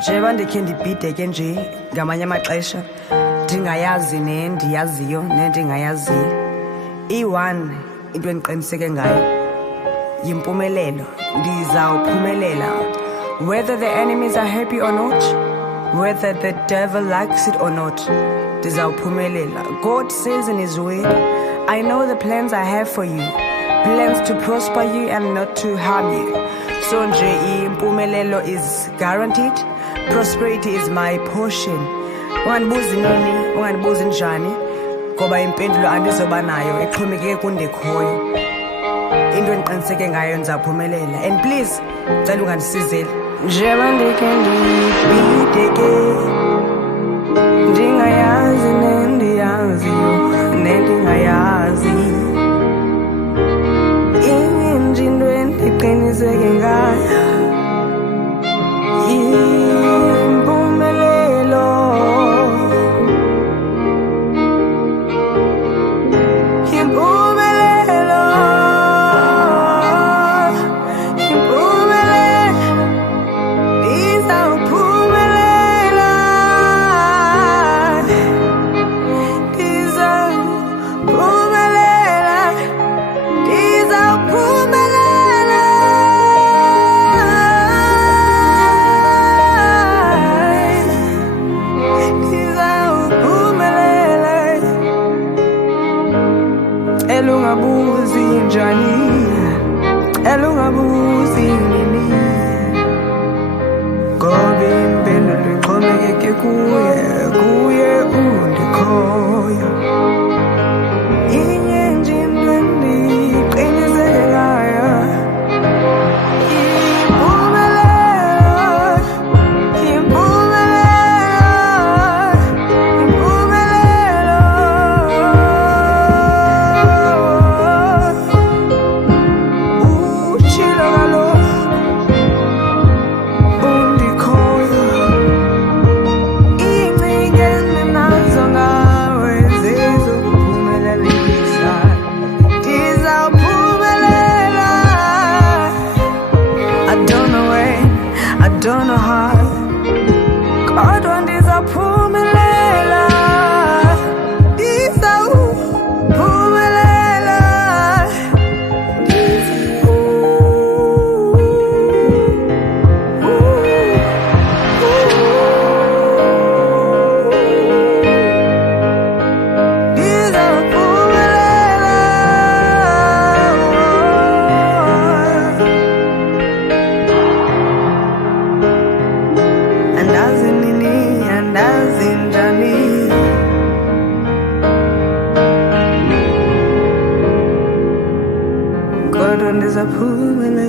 Njeba ndikhe ndibhideke nje ngamanye amaxesha ndingayazi nendiyaziyo nendingayaziyo. I-one into endiqiniseke ngayo yimpumelelo. Ndizawuphumelela whether the enemies are happy or not, whether the devil likes it or not. Ndizawuphumelela. God says in his word, I know the plans I have for you, plans to prosper you and not to harm you. So nje impumelelo is guaranteed. Prosperity is my portion. Ungandibuzi nini, ungandibuzi njani, ngoba impendulo andizoba nayo ixhomekeke kundekhoyo. Into endiqiniseke ngayo ndizawuphumelela. And please cela ungandisizeli njeba ndikhe ndibhideke ndingayazi nendiyaziyo nendingayazi. Inye nje into endiqiniseke ngayo impumelelo. Impumelelo, impumelelo, ndizawuphumelela, ndizawuphumelela, ndizawuphumelela. Elungabuzi njani, elungabuzi nini, ngoba impendulo ixhomekeke kuye undikhoyo. Inye nje into endiqiniseke ngayo impumelelo, impumelelo, impumelelo. I don't know how, God one ndizawuphumelela, ndizawuphumelela, andazi nini, andazi njani, kodwa ndizawuphumelela.